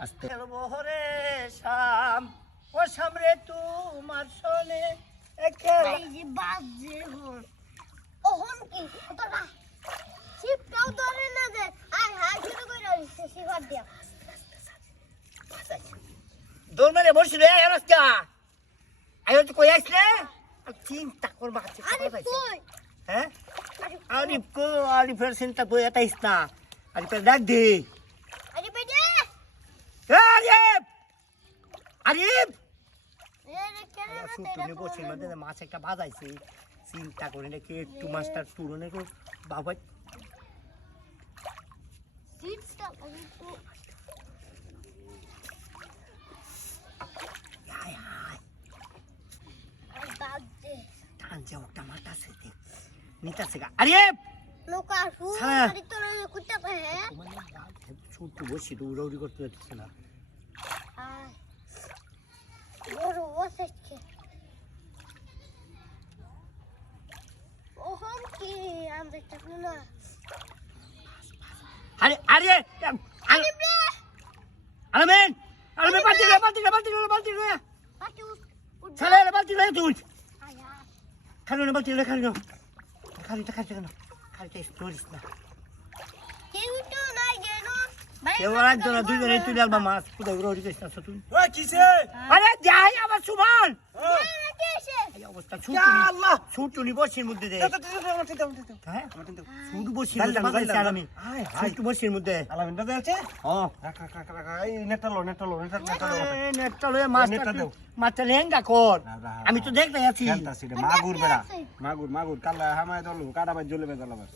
আস্তে। বহরে শাম ও সামরে তোমার শোনে একেলা এই যে বাজে হন ওহন কি? তোরা শিপটাও ধরে না দে। আর হাই শুরু করে দিচ্ছে শিকার দিয়া। মেরে বসে রে রাস্তা। আয়ো তো কই আসলে চিন্তা করবা আছে আরে কই? হ্যাঁ? আরে আরিফ কো আরিফের চিন্তা কই এটাইস না। আরিফের ডাক দে আরে বেটে এ আরিফ আরিফ! এরে কেন না সুতলে বসে মধ্যে মাছ একটা বাজাইছে চিন্তা করে নাকি একটু মাছটা তুলনে বাবা সিটটা তো হায় হায়। আরে বাজে টান যে ওটা মারতাছে দেখ নিতাছে গা। আরিফ! লোকা শু হ্যাঁ। আরে কুত্তা হ্যাঁ? ছোট বসে দৌড়াউড়ি করতে পারতেছে না আর বড় ওসেছে ওহন কি আমরা দেখতে না আরে আরে আরে বে আলমেন আলমেন বালতি রে বালতি রে বালতি রে বালতি রে আরে উঠ উঠ ছেলে রে বালতি রে তুই আয়া খালি রে বালতি রে খালি রে খালি টা খালি টা খালি টা স্টোরিস না কেউ তো নাই গেল কেউ আর একজন না দুইজনে তুই আলবা মাছ কোথায় দৌড়াউড়ি করিস না তো তুই ওই কিসে আরে যাই আবার। হ্যাঁ। আমি হায়, হায়। ছুটু বসির মধ্যে আলামিন দাদা আছে? ও। রাখ, রাখ, রাখ, রাখ, এই নেটটা লো, নেটটা লো, নেটটা, নেটটা লো। নেটটা লয়ে মাছটা নেটটা তুই- দাও। মাছটা লেহেঙ্গা কর। না, না, আমি তো দেখতে আছি। মাগুর বেড়া। মাগুর মাগুর কালা হামায় দল কাটা বাই জ্বলে বেদল আবার।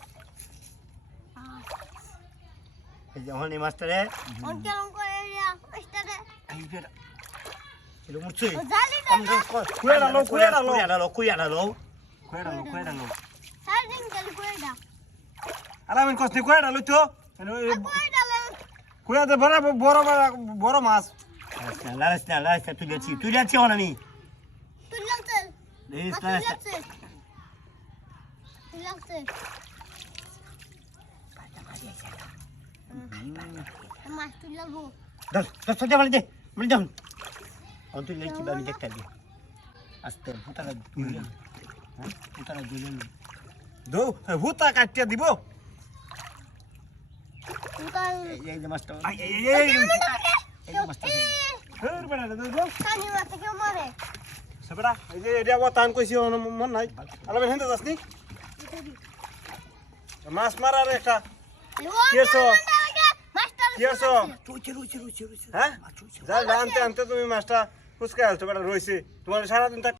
এই যে হনি মাস্টারে এই ছিল মুছুই জালি না কুয়াড়া লো কুয়াড়া লো। কুয়াড়া লো কুয়াড়া লো কয়ডা লো কয়ডা লো সারাদিন খালি করে দাও আলামিন কষ্ট তো বড় বড় বড়- বড় মাছ লারাস না লারাস তুই যাচ্ছি তুই যাচ্ছি হন আমি তুই লাগছে এই তুই লাগছে মাছ তুই লাগবো দশ দশ টাকা মানে দে মানে যান অন তুই লেখি আমি দেখতে দি আস্তে পুতারা দুলে হ্যাঁ পুতারা দুলে দো হুতা কাটিয়া দিব। এই যে মাছটা। এই এই এই মাছটা হের বেড়া দে দো। কানি মাছে কেউ মারে? সেবেড়া এই যে এরিয়া বড় টান কইছি মন নাই। আলামিন হেনতে যাসনি? মাছ মারার একটা কি আছো? মাস্টার কি আছো? রুচি রুচি রুচি রুচি হ্যাঁ? যা আনতে আনতে তুমি মাছটা ফুসকা আসছো বেটা রইছে তোমার সারাদিন